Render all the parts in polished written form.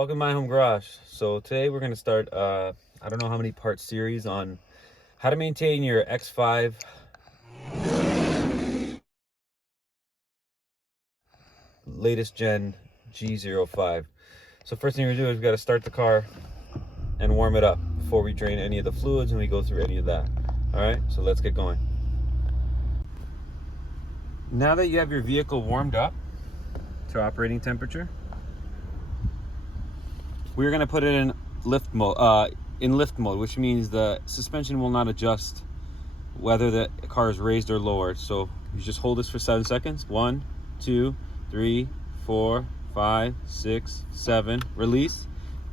Welcome to my home garage. So today we're going to start I don't know how many part series on how to maintain your X5 latest gen G05. So first thing we're gonna do is we got to start the car and warm it up before we drain any of the fluids and we go through any of that. All right, so let's get going. Now that you have your vehicle warmed up to operating temperature, we're going to put it in lift mode, which means the suspension will not adjust whether the car is raised or lowered. So you just hold this for 7 seconds. 1, 2, 3, 4, 5, 6, 7. Release.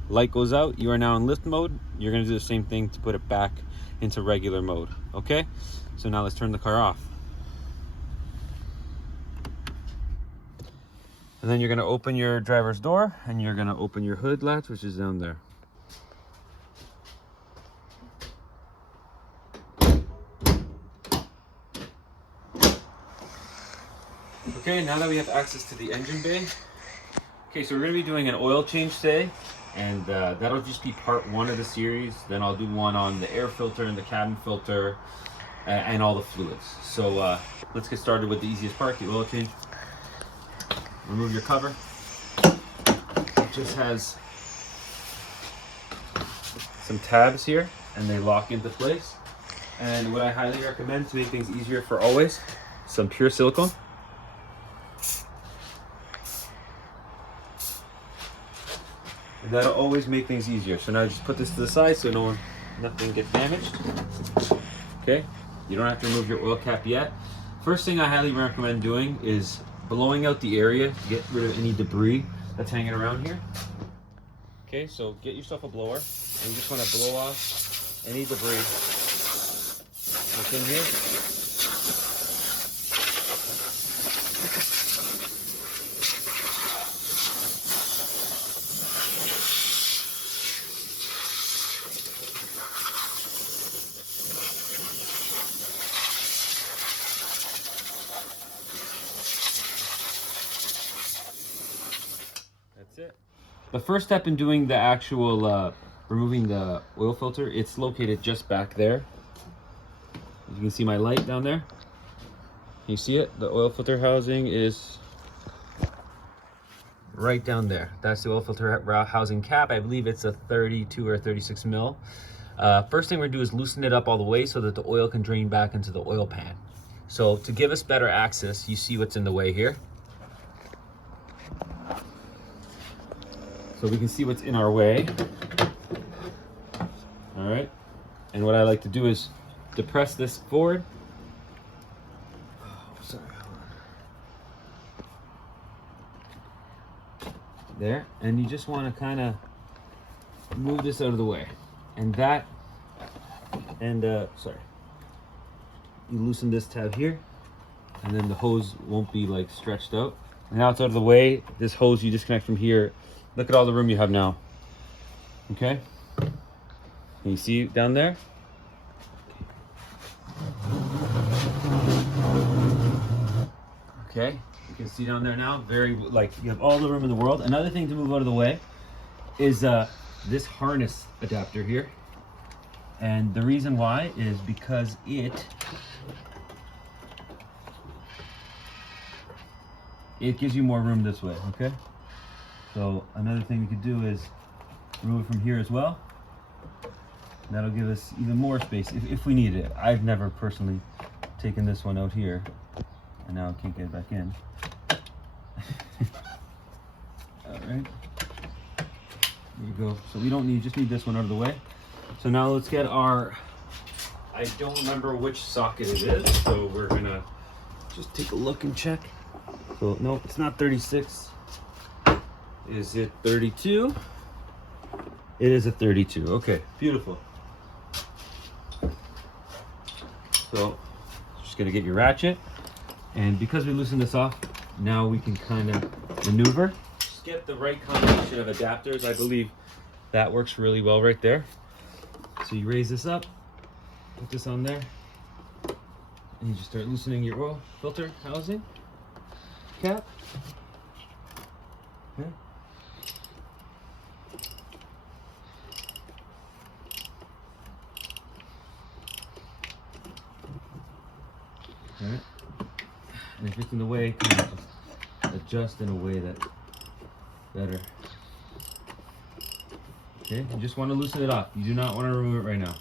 Light goes out. You are now in lift mode. You're going to do the same thing to put it back into regular mode. Okay? So now let's turn the car off. And then you're going to open your driver's door and you're going to open your hood latch, which is down there. Okay, now that we have access to the engine bay, okay, so we're going to be doing an oil change today, and that'll just be part 1 of the series. Then I'll do one on the air filter and the cabin filter and all the fluids. So let's get started with the easiest part, the oil change. Remove your cover. It just has some tabs here and they lock into place. And what I highly recommend to make things easier for always, some pure silicone. And that'll always make things easier. So now I just put this to the side so nothing gets damaged. Okay, you don't have to remove your oil cap yet. First thing I highly recommend doing is blowing out the area to get rid of any debris that's hanging around here. Okay, so get yourself a blower and you just want to blow off any debris that's in here. That's it. The first step in doing the actual removing the oil filter, it's located just back there. You can see my light down there. Can you see it? The oil filter housing is right down there. That's the oil filter housing cap. I believe it's a 32 or 36 mil. First thing we're gonna do is loosen it up all the way so that the oil can drain back into the oil pan. So to give us better access, you see what's in the way here. So we can see what's in our way. All right. And what I like to do is depress this forward. Oh, sorry. There. And you just want to kind of move this out of the way. And sorry. You loosen this tab here, and then the hose won't be like stretched out. And now it's out of the way. This hose you disconnect from here. Look at all the room you have now. Okay? Can you see down there? Okay, you can see down there now. You have all the room in the world. Another thing to move out of the way is this harness adapter here. And the reason why is because it gives you more room this way, okay? So another thing we could do is remove it from here as well. That'll give us even more space if we need it. I've never personally taken this one out here, and now I can't get it back in. All right, there you go. So we don't need, just need this one out of the way. So now let's get our, I don't remember which socket it is, so we're gonna just take a look and check. So no, it's not 36. Is it 32? It is a 32. Okay, beautiful. So just gonna get your ratchet, and because we loosened this off, now we can kind of maneuver. Just get the right combination of adapters. I believe that works really well right there. So you raise this up, put this on there, and you just start loosening your oil filter housing cap. Okay. And if it's in the way, kind of just adjust in a way that's better. Okay, you just want to loosen it up. You do not want to remove it right now.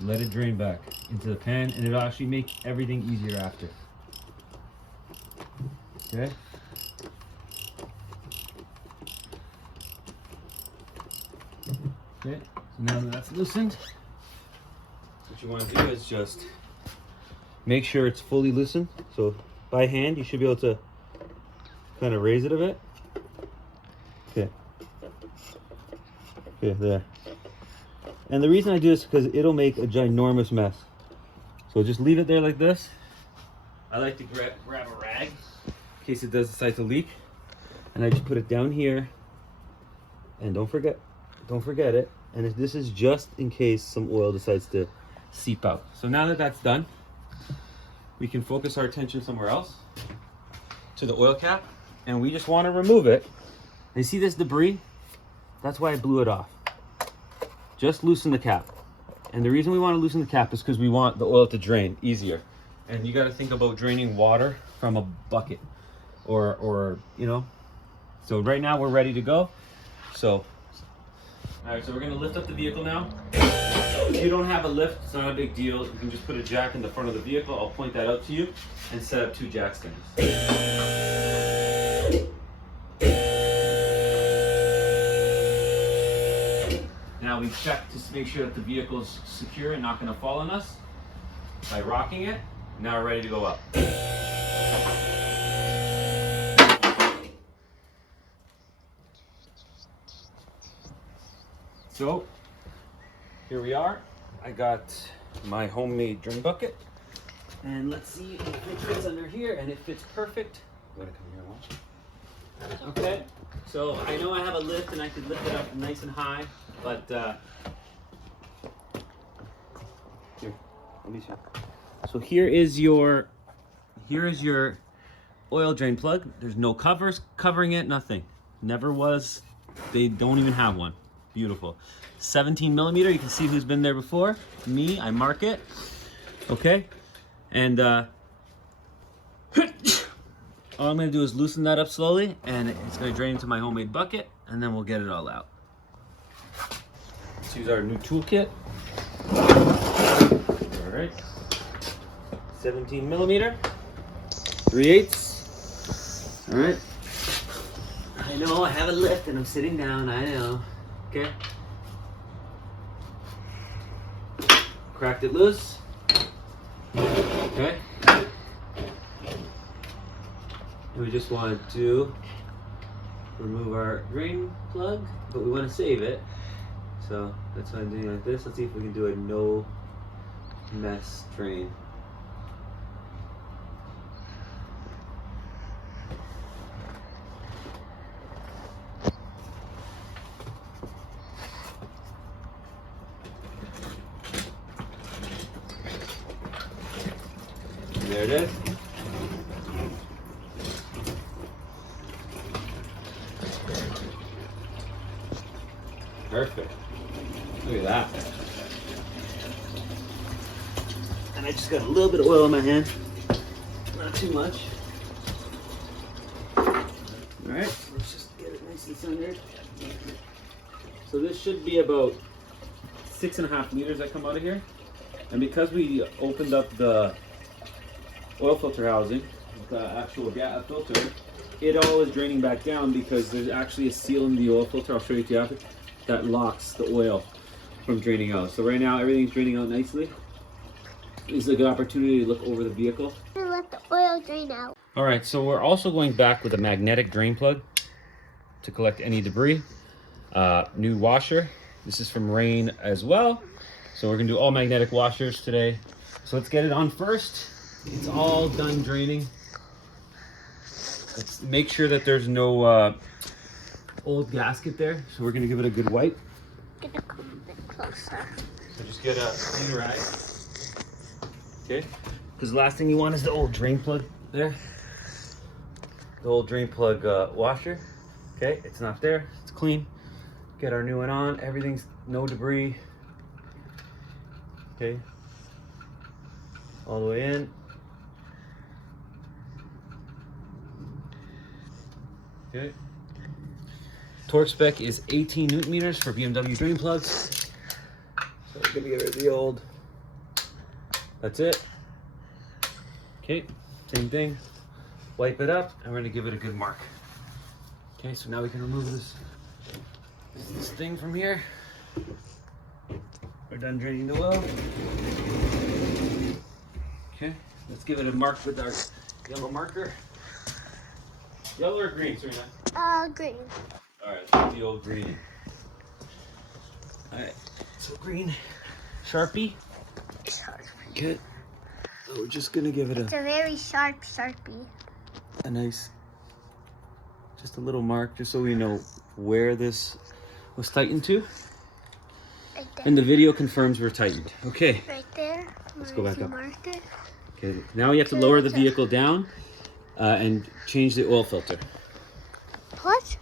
Let it drain back into the pan, and it'll actually make everything easier after. Okay? Okay, so now that that's loosened, what you want to do is just make sure it's fully loosened. So by hand, you should be able to kind of raise it a bit. Okay. Okay, there. And the reason I do this is because it'll make a ginormous mess. So just leave it there like this. I like to grab a rag in case it does decide to leak. And I just put it down here. And don't forget it. And this is just in case some oil decides to seep out. So now that that's done, we can focus our attention somewhere else, to the oil cap. And we just want to remove it. And you see this debris? That's why I blew it off. Just loosen the cap. And the reason we want to loosen the cap is because we want the oil to drain easier. And you got to think about draining water from a bucket or you know. So right now we're ready to go. So, all right, so we're going to lift up the vehicle now. If you don't have a lift, it's not a big deal. You can just put a jack in the front of the vehicle. I'll point that out to you and set up 2 jack stands. Now we check to make sure that the vehicle is secure and not going to fall on us by rocking it. Now we're ready to go up. So here we are. I got my homemade drain bucket. And let's see if it fits under here, and it fits perfect. You want to come here and watch? Okay, so I know I have a lift and I could lift it up nice and high, but here, let me show. So here is your oil drain plug. There's no covers covering it, nothing. Never was. They don't even have one. Beautiful. 17 millimeter. You can see who's been there before. Me. I mark it. Okay, and all I'm going to do is loosen that up slowly, and it's going to drain into my homemade bucket, and then we'll get it all out. Let's use our new toolkit. All right. 17 millimeter. 3/8. All right. I know I have a lift and I'm sitting down. I know. Okay. Cracked it loose. Okay. We just want to remove our drain plug, but we want to save it. So that's why I'm doing it like this. Let's see if we can do a no mess drain. And there it is. Perfect. Look at that. And I just got a little bit of oil in my hand. Not too much. Alright, let's just get it nice and centered. So this should be about 6.5 liters that come out of here. And because we opened up the oil filter housing, the actual gas filter, it all is draining back down because there's actually a seal in the oil filter. I'll show you after. That locks the oil from draining out. So right now everything's draining out nicely. This is a good opportunity to look over the vehicle. Let the oil drain out. All right, so we're also going back with a magnetic drain plug to collect any debris. New washer. This is from Rain as well. So we're gonna do all magnetic washers today. So let's get it on first. It's all done draining. Let's make sure that there's no old gasket there. So we're gonna give it a good wipe. Gonna come a bit closer. So just get a clean rag. Okay? Because the last thing you want is the old drain plug there. The old drain plug washer. Okay, it's not there. It's clean. Get our new one on. Everything's no debris. Okay. All the way in. Okay. Torque spec is 18 Newton meters for BMW drain plugs. So we're gonna get rid of the old. That's it. Okay, same thing. Wipe it up, and we're gonna give it a good mark. Okay, so now we can remove this thing from here. We're done draining the oil. Okay, let's give it a mark with our yellow marker. Yellow or green, Serena? Green. Alright, let's do the old green. Alright, so green. Sharpie. Good. So we're just gonna give it It's a very sharp Sharpie. a nice, just a little mark, just so we know where this was tightened to. Right there. And the video confirms we're tightened. Okay. Right there. Let's go back up. Marker. Okay. Now we have to lower the vehicle down and change the oil filter. What?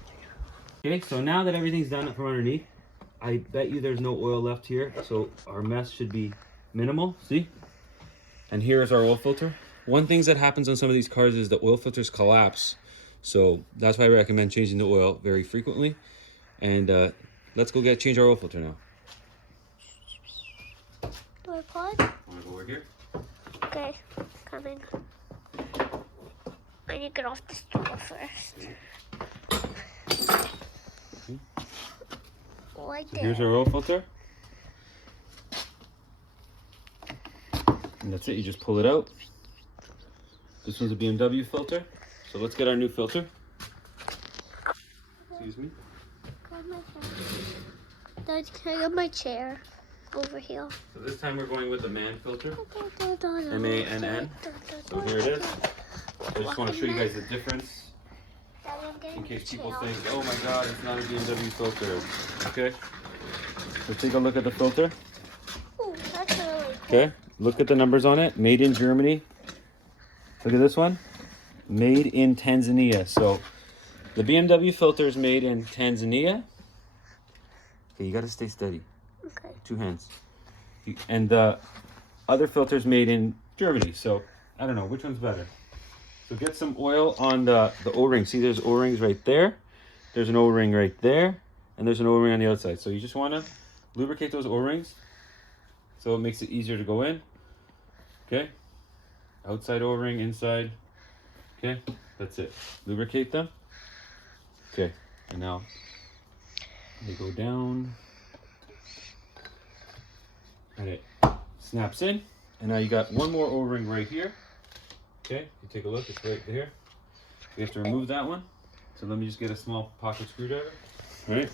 Okay. So now that everything's done from underneath, I bet you there's no oil left here. So our mess should be minimal. See? And here is our oil filter. One thing that happens on some of these cars is the oil filters collapse. So that's why I recommend changing the oil very frequently. And let's go change our oil filter now. Do I pause? Want to go over here? Okay, coming. I need to get off the stool first. Right So there. here's our oil filter. And that's it, you just pull it out. This one's a BMW filter. So let's get our new filter. Excuse me. Grab my chair. Dad, can I get my chair over here? So this time we're going with the MANN filter. M-A-N-N. So here it is. I just want to show you guys the difference in case people think, oh my god, it's not a BMW filter. Okay? So take a look at the filter. Ooh, that's really cool. Okay? Look at the numbers on it. Made in Germany. Look at this one. Made in Tanzania. So the BMW filter is made in Tanzania. Okay, you got to stay steady. Okay. 2 hands. And the other filter is made in Germany. So I don't know which one's better. So get some oil on the O-ring. See, there's O-rings right there. There's an O-ring right there. And there's an O-ring on the outside. So you just want to lubricate those O-rings so it makes it easier to go in. Okay. Outside O-ring, inside. Okay. That's it. Lubricate them. Okay. And now they go down. And it snaps in. And now you got one more O-ring right here. Okay, if you take a look, it's right there. We have to remove that one. So let me just get a small pocket screwdriver. All right,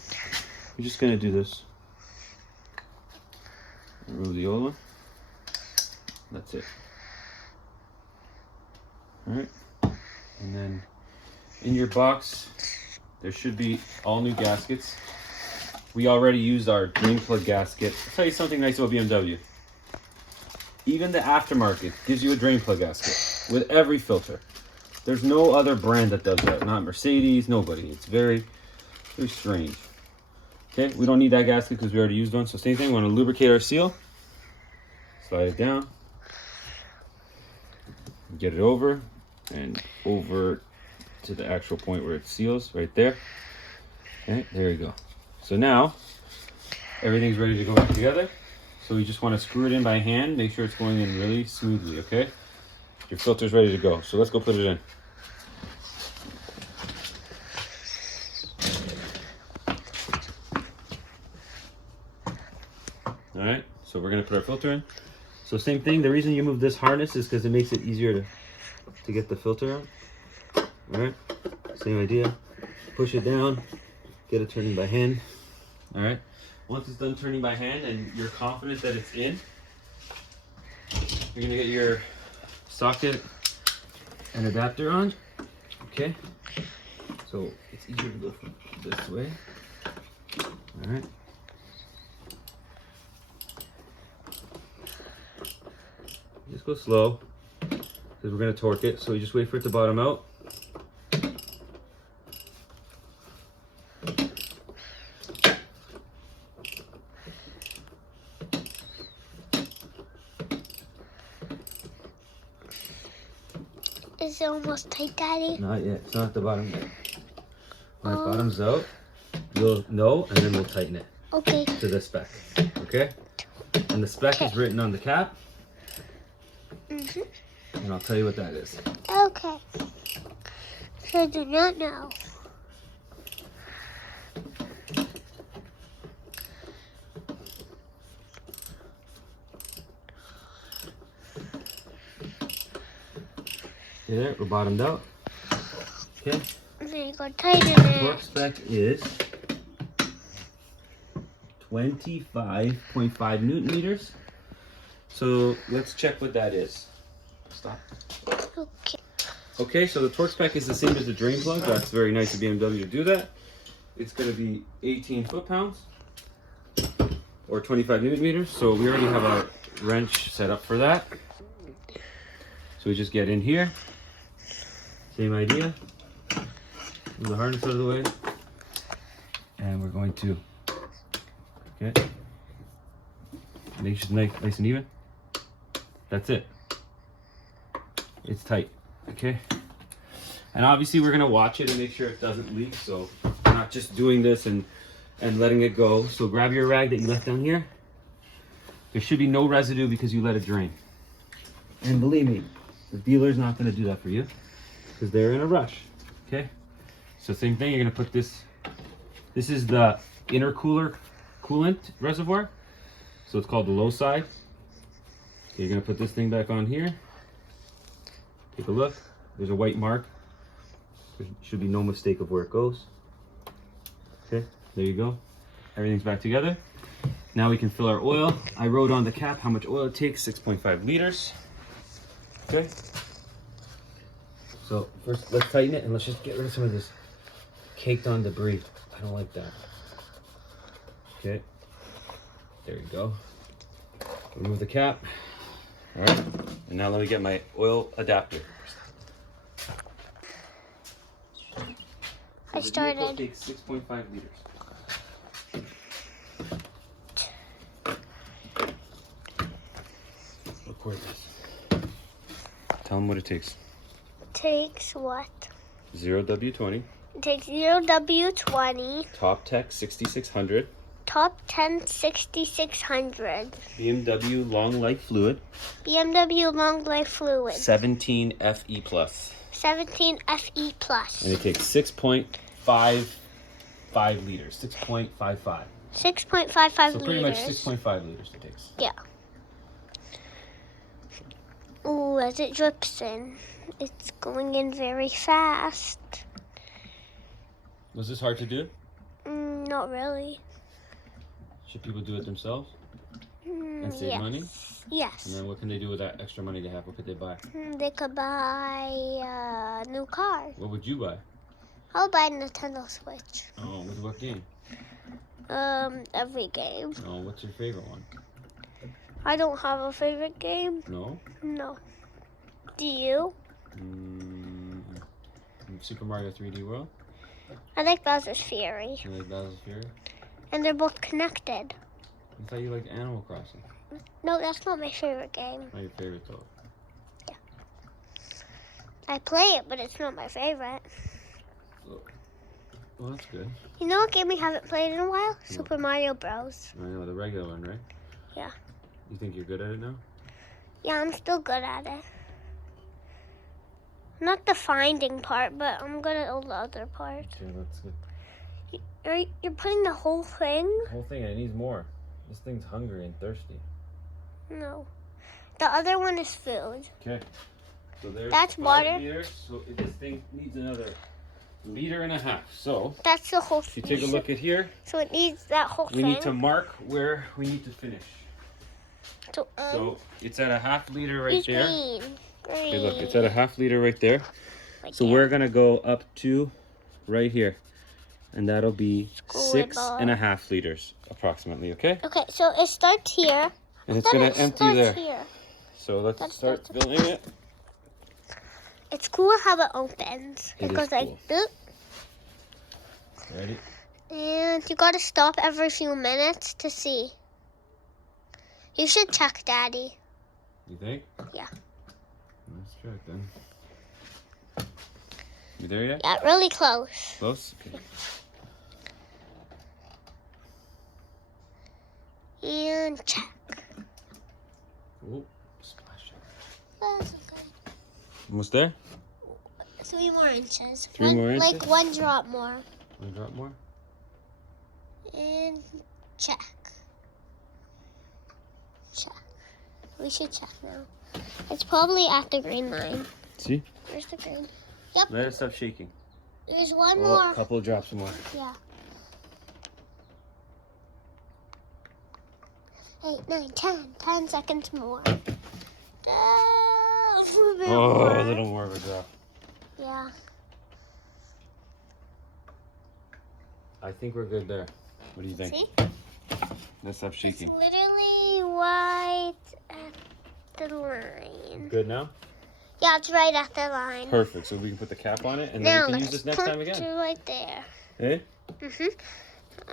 we're just gonna do this. Remove the old one. That's it. All right, and then in your box, there should be all new gaskets. We already used our drain plug gasket. I'll tell you something nice about BMW. Even the aftermarket gives you a drain plug gasket with every filter. There's no other brand that does that. Not Mercedes, nobody. It's very, very strange. Okay, we don't need that gasket because we already used one. So same thing, we want to lubricate our seal. Slide it down. Get it over and over to the actual point where it seals, right there. Okay, there you go. So now, everything's ready to go back together. So we just want to screw it in by hand, make sure it's going in really smoothly, okay? Your filter's ready to go. So let's go put it in. All right, so we're gonna put our filter in. So same thing, the reason you move this harness is because it makes it easier to get the filter out. All right, same idea. Push it down, get it turning by hand. All right. Once it's done turning by hand and you're confident that it's in, you're gonna get your socket and adapter on. Okay. So it's easier to go from this way. All right. Just go slow because we're gonna torque it. So you just wait for it to bottom out. Is it almost tight, Daddy? Not yet. It's not at the bottom yet. When it bottoms out, you'll know, and then we'll tighten it Okay. to the spec. Okay? And the spec is written on the cap. Mhm. And I'll tell you what that is. Okay. I do not know. Okay, there, we're bottomed out. Okay. And then you go tighten Torque it. spec is 25.5 Newton meters. So let's check what that is. Stop. Okay. Okay, so the torque spec is the same as the drain plug. That's very nice of BMW to do that. It's going to be 18 foot-pounds or 25 Newton meters. So we already have a wrench set up for that. So we just get in here. Same idea. Move the harness out of the way. And we're going to, okay, make sure it's nice and even. That's it. It's tight, okay? And obviously we're gonna watch it and make sure it doesn't leak, so we're not just doing this and letting it go. So grab your rag that you left down here. There should be no residue because you let it drain. And believe me, the dealer's not gonna do that for you because they're in a rush, okay? So same thing, you're gonna put this is the coolant reservoir. So it's called the low side. Okay, you're gonna put this thing back on here. Take a look. There's a white mark. There should be no mistake of where it goes. Okay, there you go. Everything's back together. Now we can fill our oil. I wrote on the cap how much oil it takes, 6.5 liters. Okay. So first, let's tighten it and let's just get rid of some of this caked on debris. I don't like that. Okay. There you go. Remove the cap. All right. And now let me get my oil adapter. I started. The vehicle takes 6.5 liters. Record this. Tell them what it takes. Takes what? 0W20. It takes 0W20. Top Tech 6600. Top 10 6600. BMW Long Life Fluid. BMW Long Life Fluid. 17 FE Plus. 17 FE Plus. And it takes 6.55 liters. 6.55. 6.55 So pretty much liters. 6.5 liters it takes. Yeah. Ooh, as it drips in, it's going in very fast. Was this hard to do? Not really. Should people do it themselves and save Yes. money? Yes. And then what can they do with that extra money they have? What could they buy? They could buy a new car. What would you buy? I'll buy a Nintendo Switch. Oh, with what game? Every game. Oh, what's your favorite one? I don't have a favorite game. No? No. Do you? Super Mario 3D World? I like Bowser's Fury. You like Bowser's Fury? And they're both connected. I thought you liked Animal Crossing. No, that's not my favorite game. Not your favorite though. I play it, but it's not my favorite. Well, that's good. You know what game we haven't played in a while? Super Mario Bros. I know, the regular one, right? Yeah. You think you're good at it now? Yeah, I'm still good at it. Not the finding part, but I'm good at all the other parts. Okay, that's good. You're putting the whole thing? The whole thing, it needs more. This thing's hungry and thirsty. No. The other one is food. Okay. So there's That's 5 water. liters, so this thing needs another 1.5 liters. So That's the whole if you thing. take a look at here, So it needs that whole we thing. need to mark where we need to finish. So it's at a 1/2 liter right use there. green. Okay, look, it's at a 1/2 liter right there. Right So there. we're gonna go up to right here, and that'll be Squid ball. 6.5 liters approximately. Okay, Okay, so it starts here. and it's gonna empty starts there. Here. So let's That start starts- filling it. It's cool how it opens. It is goes like cool. this. Ready? And you gotta stop every few minutes to see. You should check, Daddy. You think? Yeah. Let's check then. You there yet? Yeah, really close. Close? Okay. And check. Ooh, splash it. That's okay. Almost there? 3 more inches. 3 more inches? Like 1 drop more. 1 drop more? And check. Check. We should check now. It's probably at the green line. See? Where's the green? Yep. Let it stop shaking. There's 1 Oh, more. a couple of drops more. Yeah. 8, 9, 10. 10 seconds more. Oh, a little more of a drop. Yeah. I think we're good there. What do you think? See? Let's stop shaking. It's literally right at the line. Good now? Yeah, it's right at the line. Perfect. So we can put the cap on it and then Now we can use this next time put again. it right there. Eh?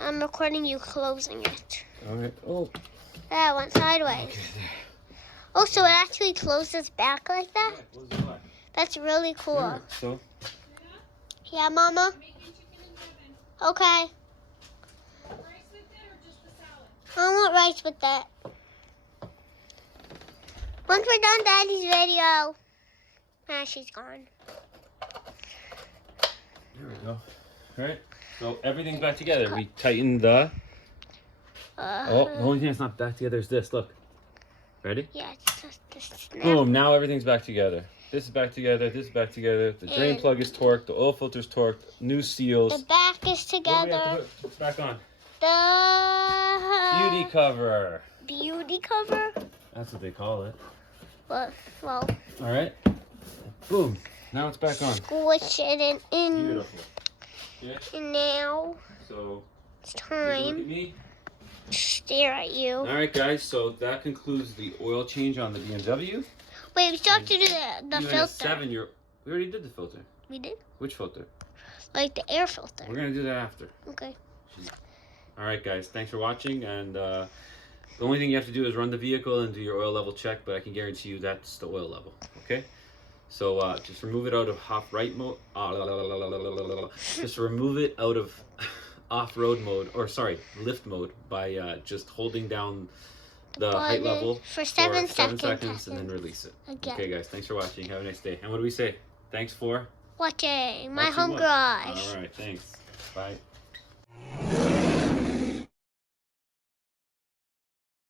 I'm recording you closing it. Alright. Oh. That went sideways. Okay, there. Oh, so it actually closes back like that? Yeah, close the door. That's really cool. Alright, so Yeah, Mama? Okay. I want rice with that. Once we're done Daddy's video. Ah, she's gone. there we go. Alright. So everything's back together. We tightened the Oh, the only thing that's not back together is this. Look. Ready? Yeah, it's just the snap. Boom, now everything's back together. This is back together, this is back together. The drain And- plug is torqued, the oil filter's torqued, new seals. The back is What do we have together. to put back on? The Beauty cover. beauty cover. That's what they call it. Well, Alright. Boom. Now it's back on. squish it in. Beautiful. Okay. And now So it's take a look at time me. to stare at you. Alright guys, so that concludes the oil change on the BMW. Wait, we still have to do the You had a filter. 7-year. We already did the filter. We did? Which filter? Like the air filter. We're gonna do that after. Okay. Alright guys, thanks for watching, and the only thing you have to do is run the vehicle and do your oil level check, but I can guarantee you that's the oil level, okay? So just remove it out of off-right mode, just remove it out of off-road mode, or sorry, lift mode, by just holding down the height Button level for 7 seconds and then release it. Again. Okay guys, thanks for watching, have a nice day. And what do we say? Thanks for Watching my watching home what? garage. Alright, thanks. Bye.